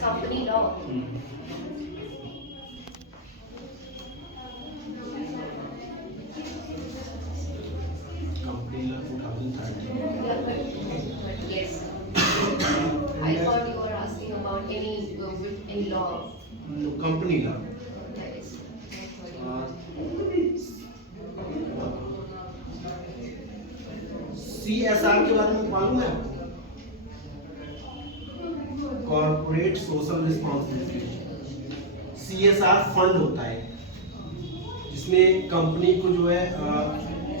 company law. Company law 2013. Yeah, but yes. I thought you were asking about any law. No, company law. That is. CSR के बारे में मालूम है? Corporate social responsibility. CSR fund होता है जिसमें company को जो है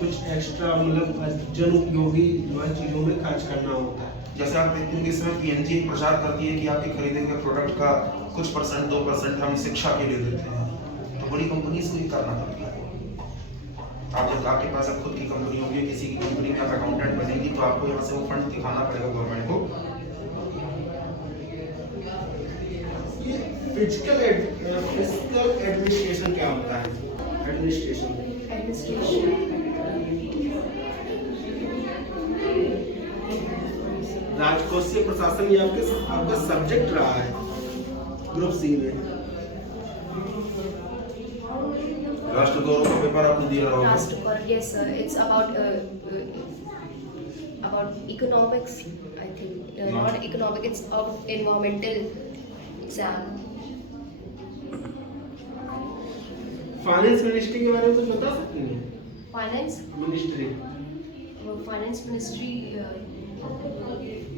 कुछ एक्स्ट्रा मतलब जन उपयोगी जो है चीज़ों में खर्च करना होता है। जैसे आप देखते हैं कि इसमें पीएनजी प्रचार करती है कि आपके खरीदे गए प्रोडक्ट का कुछ परसेंट 2% हम शिक्षा के लिए देते हैं, तो बड़ी कंपनी को ये करना पड़ता है। आप जब आपके पास अब खुद की कंपनी होगी, किसी की कंपनी में आप अकाउंटेंट बनेंगी, तो आपको यहाँ से वो फंड दिखाना पड़ेगा गवर्नमेंट को। ये फिजिकल एडमिनिस्ट्रेशन क्या होता है? एडमिनिस्ट्रेशन राजकोषीय प्रशासन ये आपका सब्जेक्ट रहा है ग्रुप सी में। राष्ट्र गौरव का पेपर आपने दिया रहा होगा। Yes, sir. It's about economics, I think. Not economic. It's of environmental exam. Finance ministry के बारे में कुछ बता सकती हैं? Finance ministry ministry.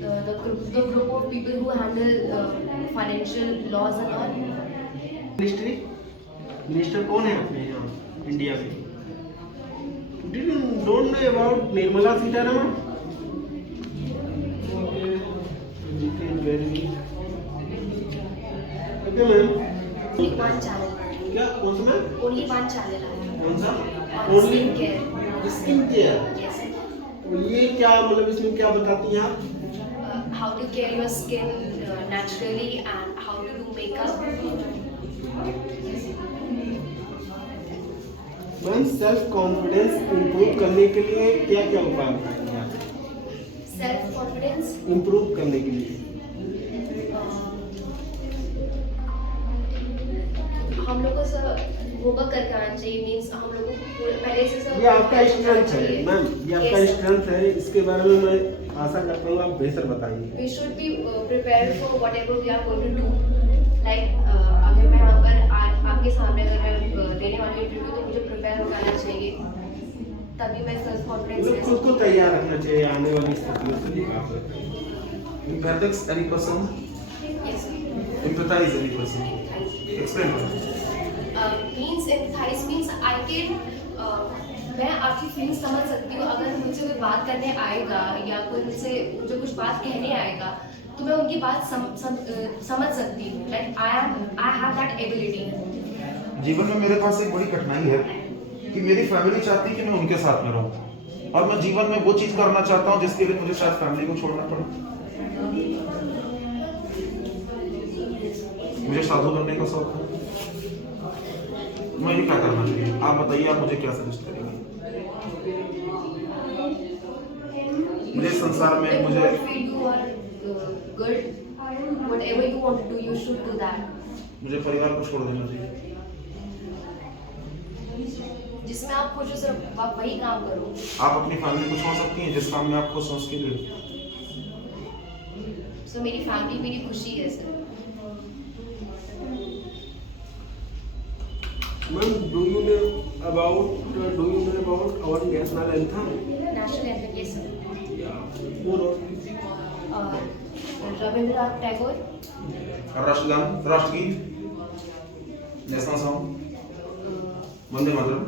The group of people who handle financial laws and all. Ministry minister कौन है अपने यहाँ इंडिया में? Don't know about Nirmala Sitharaman? Okay ma'am. Only one channel. क्या कौन सा मैम? Only one channel. कौन सा? On skin care. Skin care. Yes. ये क्या मतलब इसमें क्या बताती हैं आप? How to care your skin naturally and how to do makeup. Ma'am self confidence improve करने के लिए क्या क्या उपाय बताएंगे आप? Self confidence. इंप्रूव करने के लिए हम लोग को सर होमवर्क करके आना चाहिए। मीन्स हम लोगों को पहले से सर ये आपका स्ट्रेंथ है मैम, ये आपका Yes, sir. स्ट्रेंथ है। इसके बारे में मैं आशा करता हूँ आप बेहतर बताएंगे। We should be prepared for whatever we are going to do. Like अगर मैं यहाँ पर आपके सामने अगर मैं देने वाली इंटरव्यू, तो मुझे प्रिपेयर हो जाना चाहिए, तभी मैं सेल्फ कॉन्फिडेंस मतलब खुद को तैयार रखना चाहिए आने वाली स्थितियों से मुकाबला। Empathics any person? Yes. Empathize any person? Explain what? Means empathize means I can मैं आपकी फीलिंग समझ सकती हूँ। अगर मुझसे कोई बात करने आएगा या कोई मुझसे मुझे कुछ बात कहने आएगा, तो मैं उनकी बात समझ सकती हूँ। Like I have that ability. जीवन में मेरे पास एक बड़ी कठिनाई है कि मेरी फैमिली चाहती है कि मैं उनके साथ में रहूं, और मैं जीवन में वो चीज करना चाहता हूं जिसके लिए मुझे शायद फैमिली को छोड़ना पड़े। मुझे साधु बनने का शौक है। मुझे क्या करना चाहिए? आप बताइए, आप मुझे क्या सजेस्ट करेंगे? मुझे संसार में मुझे good, whatever you want to do, you should do that. मुझे परिवार को छोड़ देना चाहिए। जिसमें आप खुश हो सिर्फ आप वही काम करो। आप अपनी फैमिली को छोड़ सकती हैं जिस काम में आप खुश हो उसके लिए। So मेरी फैमिली मेरी खुशी है sir. Ma'am do you know about our national anthem? National anthem ये सर। रविंद्रनाथ टैगोर। राष्ट्रगान, राष्ट्रगीत, national song, Vande Mataram.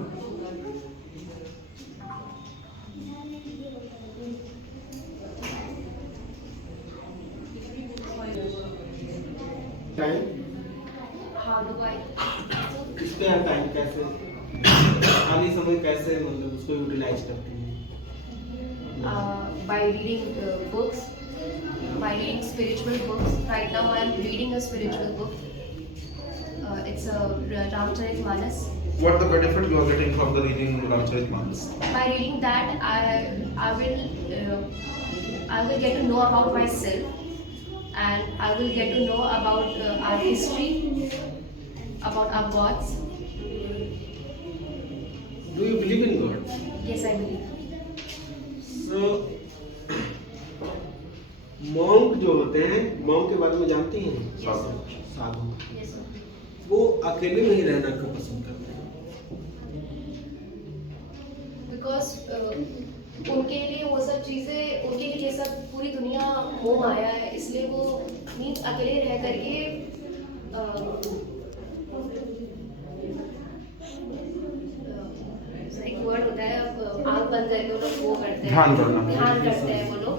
Time How do I? Spare time कैसे खाली समय कैसे मतलब उसको यूटिलाइज करती हैं? By reading books, by reading spiritual books. Right now I am reading a spiritual book. It's a Ramcharitmanas. What the benefit you are getting from the reading Ramcharitmanas? By reading that, I will get to know about myself and I will get to know about our history, about our gods. Do you believe in God? Yes, I believe. So, monk जो होते हैं, monk के बारे में जानती हैं? Yes, sir. साधु। Yes, sir. वो अकेले में ही रहना क्यों पसंद करते हैं? Because उनके लिए वो सब चीज़ें, उनके लिए ये सब पूरी दुनिया मोह माया है, इसलिए वो मीन्स अकेले रह करके एक वर्ड होता है, अब आँख बंद करके वो लोग वो करते हैं, ध्यान करना। ध्यान करते हैं वो लोग,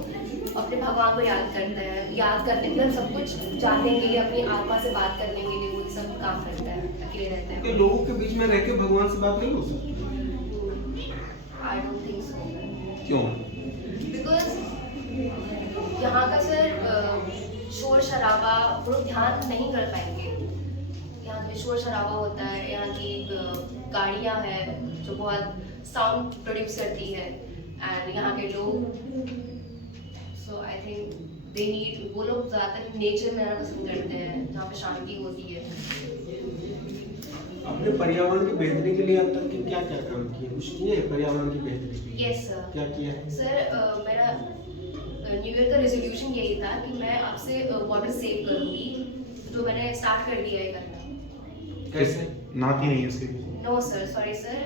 अपने भगवान को याद करते हैं, याद करने मतलब सब कुछ जानने के लिए, अपनी आत्मा से बात करने के लिए वो ये सब काम करता है, अकेले रहता है। कि लोगों के बीच में रह के भगवान से बात नहीं हो सकती? आई डोंट थिंक सो, क्यों? बिकॉज यहाँ का सर शोर शराबा वो लोग ध्यान नहीं कर पाएंगे। यहाँ पे शोर शराबा होता है, यहाँ की गाड़ियाँ हैं जो बहुत साउंड प्रोड्यूस करती है, एंड यहाँ के लोग, सो आई थिंक दे नीड, वो लोग ज़्यादातर नेचर में रहना पसंद करते हैं जहाँ पे शांति होती है। अपने पर्यावरण की बेहतरी के लिए अब तक क्या क्या काम किए? कुछ किए हैं पर्यावरण की बेहतरी के लिए? Yes sir. क्या किया है? सर मेरा न्यू ईयर का रेजोल्यूशन यही था कि मैं आपसे वाटर सेव करूँगी, जो मैंने स्टार्ट कर दिया है करना। कैसे? नहाती नहीं है इसके? No sir, sorry sir,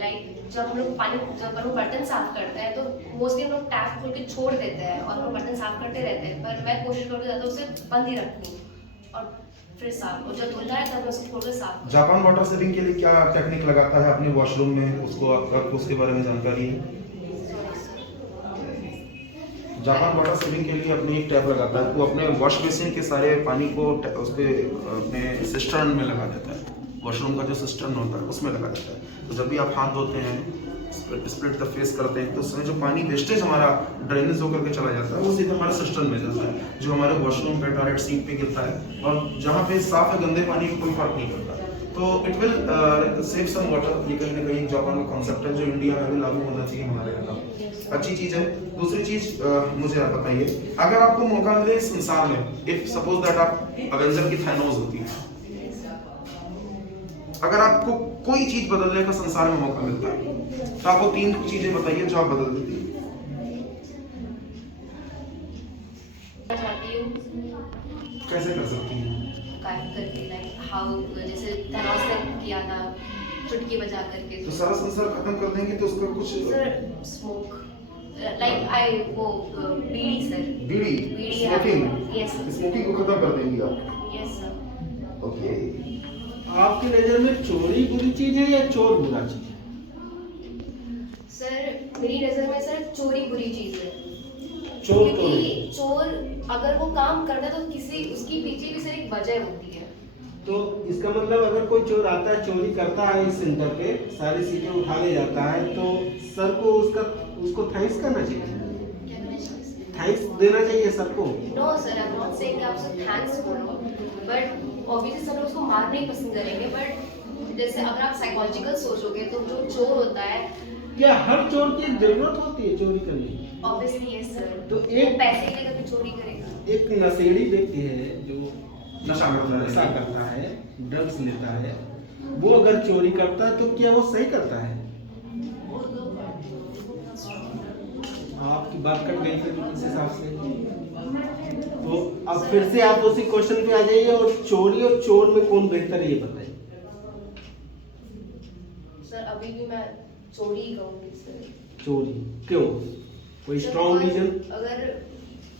like जब हम लोग बर्तन साफ करते हैं तो मोस्टली हम लोग टैप खोल के छोड़ देते हैं और हम लोग बर्तन साफ करते रहते हैं, पर मैं कोशिश करती ज़्यादा उसे बंद ही रखूँ और फिर साफ, और जब धुलना है तब मैं उसको खोल के साफ। जापान वाटर सेविंग के लिए क्या टेक्निक लगाता है अपने वॉशरूम में, उसको आपको उसके बारे में जानकारी है? जापान वाटर सेविंग के लिए अपने एक टैप लगाता है, वो अपने वॉश बेसिन के सारे पानी को उस पे अपने सिस्टर्न में लगा देता है, वॉशरूम का जो सिस्टर्न होता है उसमें लगा देता है। तो जब भी आप हाथ धोते हैं, स्प्लिट द फेस करते हैं, तो उसमें जो पानी वेस्टेज हमारा ड्रेनेज होकर के चला जाता है वो सीधे हमारे सिस्टम में जाता है, जो हमारे वॉशरूम पे टॉयलेट सीट पे गिरता है, और जहाँ पे साफ है गंदे पानी को कोई फर्क नहीं पड़ता। तो it will save some water. ये कहीं ना कहीं जापान का कॉन्सेप्ट है जो इंडिया में भी लागू होना चाहिए हमारे यहाँ। अच्छी चीज़ है। दूसरी चीज़ मुझे आप बताइए, अगर आपको मौका मिले इस संसार में, इफ सपोज दैट आप अवेंजर की थैनोस होती है, अगर आपको कोई चीज बदलने का संसार में मौका मिलता है तो आपको 3 चीजें बताइए जो आप बदल देती है। कैसे कर सकती हैं? जैसे थैनोस ने किया था चुटकी बजा करके, तो सारा संसार खत्म कर देंगे तो उसका कुछ सर स्मोक, लाइक आई वो बीड़ी सर, बीड़ी स्मोकिंग, यस स्मोकिंग को खत्म कर देंगी आप? Yes sir. ओके। आपकी नजर में चोरी बुरी चीज है या चोर बुरा चीज है? सर मेरी नजर में सर चोरी बुरी चीज है, चोर तो क्योंकि चोर अगर वो काम करता है तो किसी उसकी पीछे भी सर एक वजह होती है। तो इसका मतलब अगर कोई चोर आता है, चोरी करता है इस सेंटर पे, सारी सीटें उठा ले जाता है, तो सर को उसको थैंक्स करना चाहिए, थैंक्स देना चाहिए सर को। No sir, I am not saying कि आप उसको थैंक्स बोलो, बट ऑब्वियसली सब लोग उसको मारना ही पसंद करेंगे, बट जैसे अगर आप साइकोलॉजिकल सोचोगे तो जो चोर होता है, क्या हर चोर की जरूरत होती है चोरी करने की? ऑब्वियसली यस सर, तो एक पैसे के लिए कभी चोरी करेगा। एक नशेड़ी व्यक्ति है जो नशा करता है, ड्रग्स लेता है, वो अगर चोरी करता है तो क्या वो सही करता है? आपकी बात कट गई फिर इस हिसाब से। तो अब फिर से आप उसी क्वेश्चन पे आ जाइए, और चोरी और चोर में कौन बेहतर है ये बताइए। सर अभी भी मैं चोरी ही कहूँगी सर। चोरी क्यों? कोई स्ट्रॉन्ग रीजन? अगर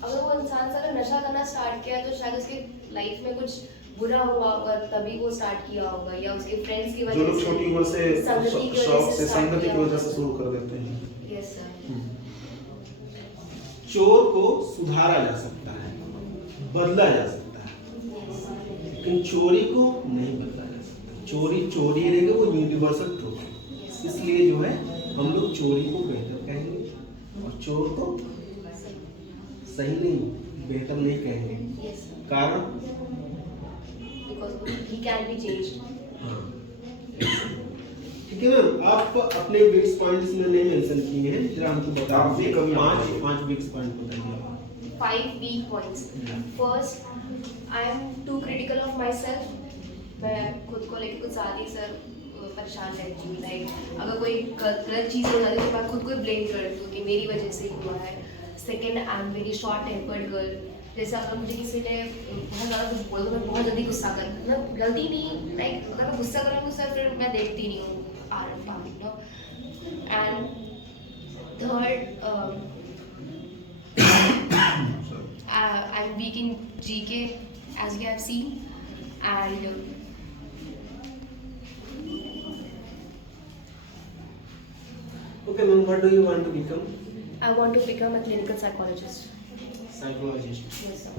वो इंसान से अगर नशा करना स्टार्ट किया तो शायद उसके लाइफ में कुछ बुरा हुआ होगा, तभी वो स्टार्ट किया होगा, या उसके फ्रेंड्स की वजह से, जो लोग छोटी उम्र से शौक से संगति की वजह से शुरू कर देते हैं। Yes sir. चोर को सुधारा जा सकता है, बदला जा सकता है, लेकिन चोरी को नहीं बदला जा सकता। चोरी चोरी रहेगी, वो यूनिवर्सल ट्रूथ है। इसलिए जो है हम लोग चोरी को बेहतर कहेंगे और चोर को सही नहीं, बेहतर नहीं कहेंगे। Yes sir. कारण because he can be changed. ठीक है मैम, आप अपने वीक्स पॉइंट्स में नहीं मेंशन किए हैं, जरा हमको बताओ। आप भी कभी 5 वीक्स पॉइंट बताइए। 5 weak points. First, I am too critical of myself. मैं खुद को लेके कुछ ज़्यादा ही सर परेशान रहती हूँ. लाइक अगर कोई गलत चीज़ हो जाती है तो मैं खुद को ब्लेम करती हूँ कि मेरी वजह से हुआ है. Second, I am very short tempered girl. जैसे अगर मुझे किसी ने बहुत ज़्यादा कुछ बोल तो मैं बहुत जल्दी गुस्सा कर, मतलब गलती नहीं, लाइक अगर मैं गुस्सा करूँगी सर फिर मैं देखती नहीं हूँ and third, I'm weak in GK as you have seen, and Okay, ma'am, what do you want to become? I want to become a clinical psychologist. Psychologist. Yes sir.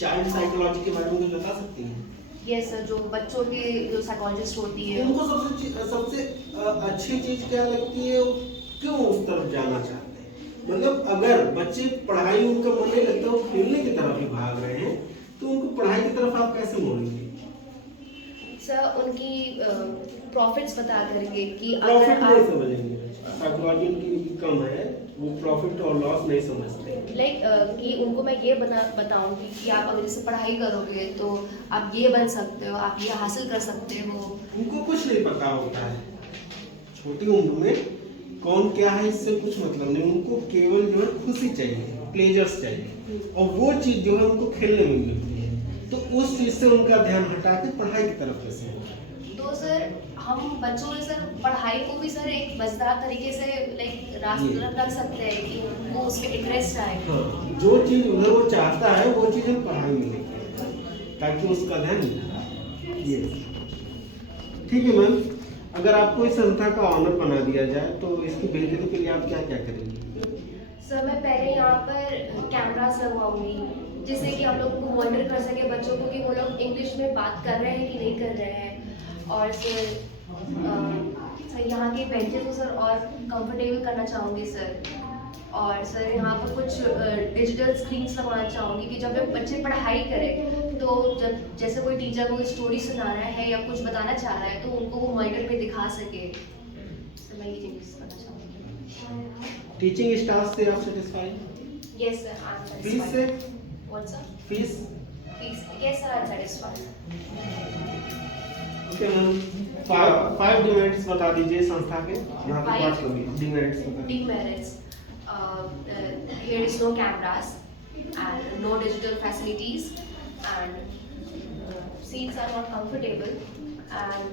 Child psychology के बारे में कुछ बता सकती हैं? Yes sir. जो बच्चों की जो साइकोलॉजिस्ट होती है, उनको सबसे अच्छी चीज क्या लगती है, वो क्यों उस तरफ जाना चाहते हैं? मतलब अगर बच्चे पढ़ाई उनका मन नहीं लगता, वो खेलने की तरफ ही भाग रहे हैं, तो उनको पढ़ाई की तरफ आप कैसे मोड़ेंगे? सर उनकी प्रॉफिट्स बता करके कि प्रॉफिट अगर नहीं आप समझेंगे. साइकोलॉजी उनकी कम है, वो प्रॉफिट और लॉस नहीं समझते. लाइक कि उनको मैं ये बताऊंगी कि आप अगर जैसे पढ़ाई करोगे तो आप ये बन सकते हो, आप ये हासिल कर सकते हो. उनको कुछ नहीं पता होता है. छोटी उम्र में कौन क्या है इससे कुछ मतलब नहीं. उनको केवल जो है खुशी चाहिए, प्लेजर्स चाहिए, और वो चीज जो है उनको खेलने में मिलती है. तो उस चीज से उनका ध्यान हटा के पढ़ाई की तरफ कैसे होगा? तो सर हम बच्चों में सर पढ़ाई को भी सर एक मजेदार तरीके से लाइक रास्ते रख सकते हैं कि वो उसमें इंटरेस्ट आए. हाँ, जो चीज उधर वो चाहता है वो चीज हम पढ़ाई में लेके ताकि उसका ध्यान ये. ठीक है मैम, अगर आपको इस संस्था का ऑनर बना दिया जाए तो इसकी बेहतरी के लिए आप क्या क्या करेंगे? सर मैं पहले यहाँ पर कैमरास लगवाऊंगी जिससे कि हम लोग को मॉनिटर कर सके बच्चों को कि वो लोग इंग्लिश में बात कर रहे हैं कि नहीं कर रहे हैं. और सर यहाँ के बेंचेस को सर और कंफर्टेबल करना चाहूँगी सर. और सर यहाँ पर कुछ डिजिटल स्क्रीन्स लगवाना चाहूँगी कि जब बच्चे पढ़ाई करें तो जब जैसे कोई टीचर कोई स्टोरी सुना रहा है या कुछ बताना चाह रहा है तो उनको वो मॉनिटर पे दिखा सके. सर मैं ये चेंजेस करना चाहूँगी. टीचिंग स्टाफ से आप satisfied? Yes sir I am fees से? Satisfied. What sir? Fees? Yes sir I am satisfied. Okay ma'am, 5 demerits बता दीजिए संस्था के. यहाँ पे 5 कमी है. डिमेरिट्स बता दीजिए. Demerits. Here is no cameras and no digital facilities and seats are not comfortable and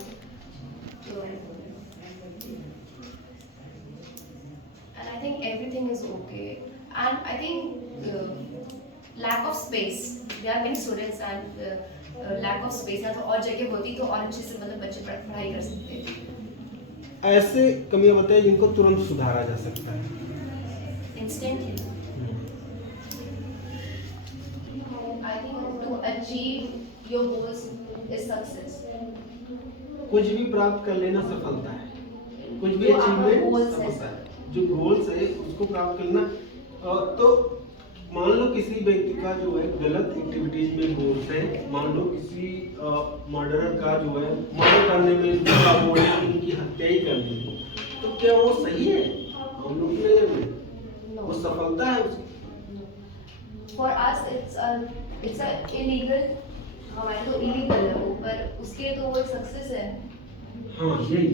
I think everything is okay and I think lack of space. There are many students and lack of space. या तो और जगह होती तो और अच्छे से मतलब बच्चे पढ़ाई कर सकते थे. ऐसे कमियां बताइए जिनको तुरंत सुधारा जा सकता है. Instantly. I think to achieve your goals is success. कुछ भी प्राप्त कर लेना सफलता है. कुछ भी जो आपका अचीवमेंट goals है. सफलता है. जो गोल्स है उसको प्राप्त करना. तो मान लो किसी व्यक्ति का जो है गलत एक्टिविटीज में गोल्स है. मान लो किसी मर्डरर का जो है मर्डर करने में उसका गोल है कि उनकी हत्या ही करनी है, तो क्या वो सही है हम लोग की नजर में? वो सफलता है उसकी. For us it's a illegal. हमारे तो illegal है वो, पर उसके तो वो सक्सेस है. हाँ यही.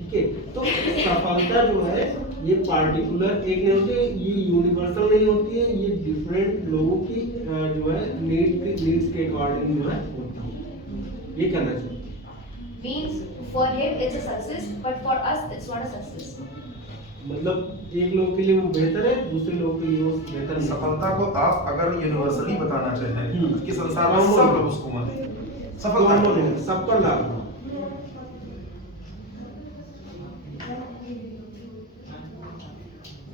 ठीक है, तो सफलता जो है ये पार्टिकुलर एक नहीं होती है, ये यूनिवर्सल नहीं होती है, ये डिफरेंट लोगों की जो है नीड्स के अकॉर्डिंग जो है होता है. ये करना चाहिए. Means for him it's a success, but for us it's not a success. मतलब एक लोग के लिए वो बेहतर है, दूसरे लोग के लिए वो बेहतर नहीं. सफलता को आप अगर यूनिवर्सली बताना चाहें कि संसार में सब लोग उसको माने सफलता कॉमन है, सब पर लागू.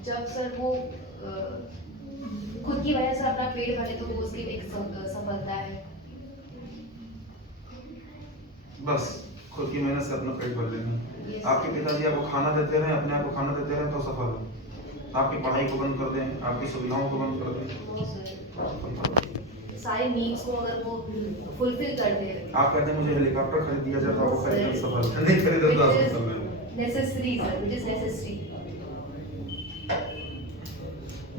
जब सर वो खुद की वजह से अपना पेट भरे तो वो उसकी एक सफलता है. बस खुद की मेहनत से अपना पेट भर लेना. आपके पिताजी आपको खाना देते रहे, अपने आप को खाना देते रहे तो सफल है. आपकी पढ़ाई को बंद कर दें, आपकी सुविधाओं को बंद कर दें, सारी नीड्स को अगर वो फुलफिल कर दे. आप कहते हैं मुझे हेलीकॉप्टर खरीद दिया जाए तो आपको खरीदना सफल है, नहीं खरीदा तो असफल है. Necessary sir, which is necessary.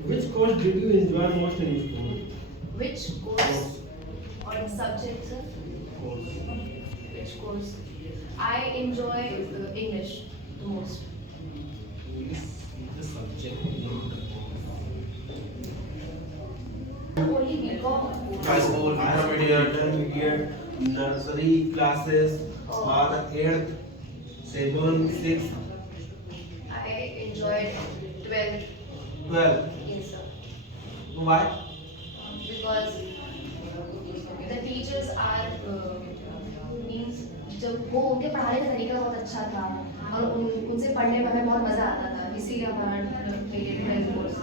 Which course did you enjoy most in school? Which course or subject, sir? Course. Which course? I enjoy English the most. English is the subject. Only BCom. High school, intermediate, nursery classes, or 8th, 7th, 6th, I enjoyed 12th. 12th. Yes, sir. Why? Because the teachers are means जब वो उनके पढ़ाने का तरीका बहुत अच्छा था और उनसे पढ़ने में हमें बहुत मजा आता था, इसीलिए हमारा 12th कोर्स।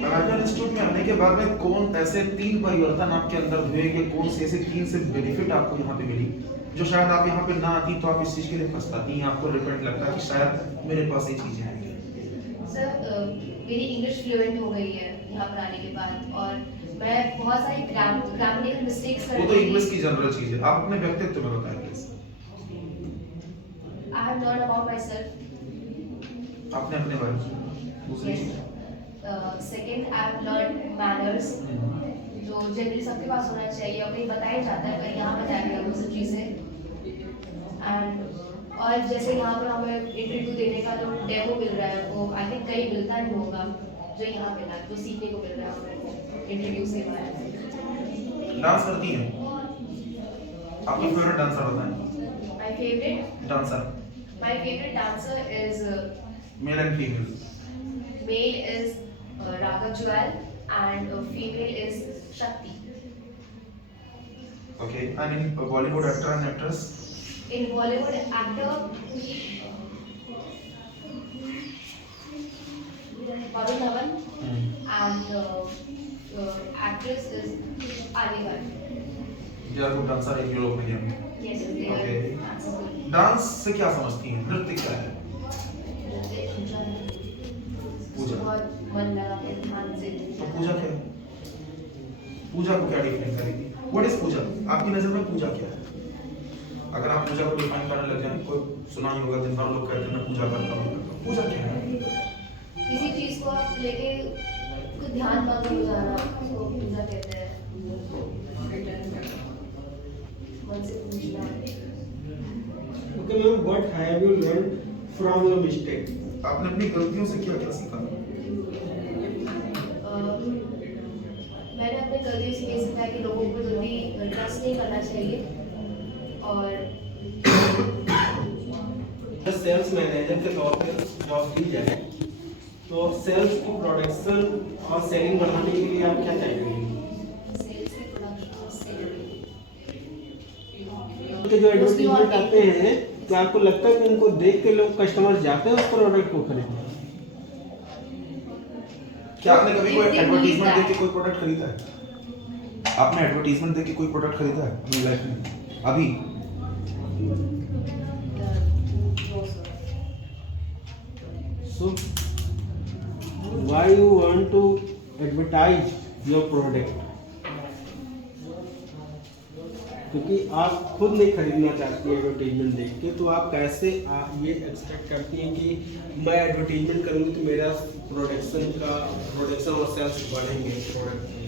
अमेरिकन इंस्टीट्यूट में आने के बाद में कौन ऐसे 3 परिवर्तन आपके अंदर हुए कि कौन से ऐसे 3 से बेनिफिट आपको यहाँ पे मिली जो शायद आप यहाँ पे ना आती तो आप इस चीज के लिए पछताती, आपको रिग्रेट लगता कि शायद मेरे पास ये चीजें हैं। सर मेरी इंग्लिश फ्लुएंट हो गई है यहाँ पर आने के बाद और मैं बहुत सारी ग्रामेटिकल मिस्टेक्स वो तो इंग्लिश की जनरल चीज है, आप अपने व्यक्तित्व में बताएं please. I have learn about my self. आपने अपने बारे में दूसरी चीज second I have learn manners जो जनरली सबके पास होना चाहिए और कहीं बताया जाता है पर यहाँ पर जाके वो सब चीज़ें एंड और जैसे यहाँ पर हमें इंटरव्यू देने का जो डेमो मिल रहा है वो आई थिंक कहीं मिलता नहीं होगा जो यहाँ मिला जो सीखने को मिल रहा है हमें इंटरव्यू से हमारे। डांस करती हैं आपकी फेवरेट डांसर बताएं। My favourite dancer is male and female. Male is Raghav Juyal and female is Shakti. Okay, and in Bollywood actor and actress? In Bollywood actor, Varun Dhawan and actress is Alia Bhatt. They are good dancer in your opinion. Yes, they are Okay. dancers. Dance से क्या समझती हैं? नृत्य क्या है? पूजा। बहुत मन लगा के ध्यान से। तो पूजा क्या है? पूजा को क्या डिफाइन करेंगे? What is पूजा? आपकी नजर में पूजा क्या है? अगर आप पूजा को डिफाइन करने लग जाए, कोई सुना ही होगा दिन भर लोग कहते हैं मैं पूजा करता हूँ। पूजा क्या है? किसी चीज को आप लेके कुछ ध्यान मग्न हो जाना उसको पूजा कहते हैं। मन से पूजना। Okay, ma'am, what have you learned from your mistake? आपने अपनी गलतियों से क्या क्या सीखा? मैंने अपने गलतियों से ये सीखा कि लोगों को जल्दी ट्रस्ट नहीं करना चाहिए और सेल्स मैनेजर के तौर पे जॉब की जाए तो सेल्स की प्रोडक्शन और सेलिंग बढ़ाने के लिए आप क्या चाहेंगे? सेल्स की प्रोडक्शन और सेलिंग जो एडवर्टाइजमेंट आते हैं तो आपको लगता है कि उनको देख के लोग कस्टमर जाते हैं उस प्रोडक्ट को खरीदने? क्या आपने कभी कोई एडवर्टाइजमेंट देख के कोई प्रोडक्ट खरीदा है? आपने एडवर्टाइजमेंट देख के कोई प्रोडक्ट खरीदा है अपनी लाइफ में? अभी So why you want to advertise your product? क्योंकि आप खुद नहीं खरीदना चाहती एडवर्टाइजमेंट देख के तो आप कैसे ये एक्सपेक्ट करती हैं कि मैं एडवर्टाइजमेंट करूंगी तो मेरा प्रोडक्शन और सेल्स बढ़ेंगे प्रोडक्ट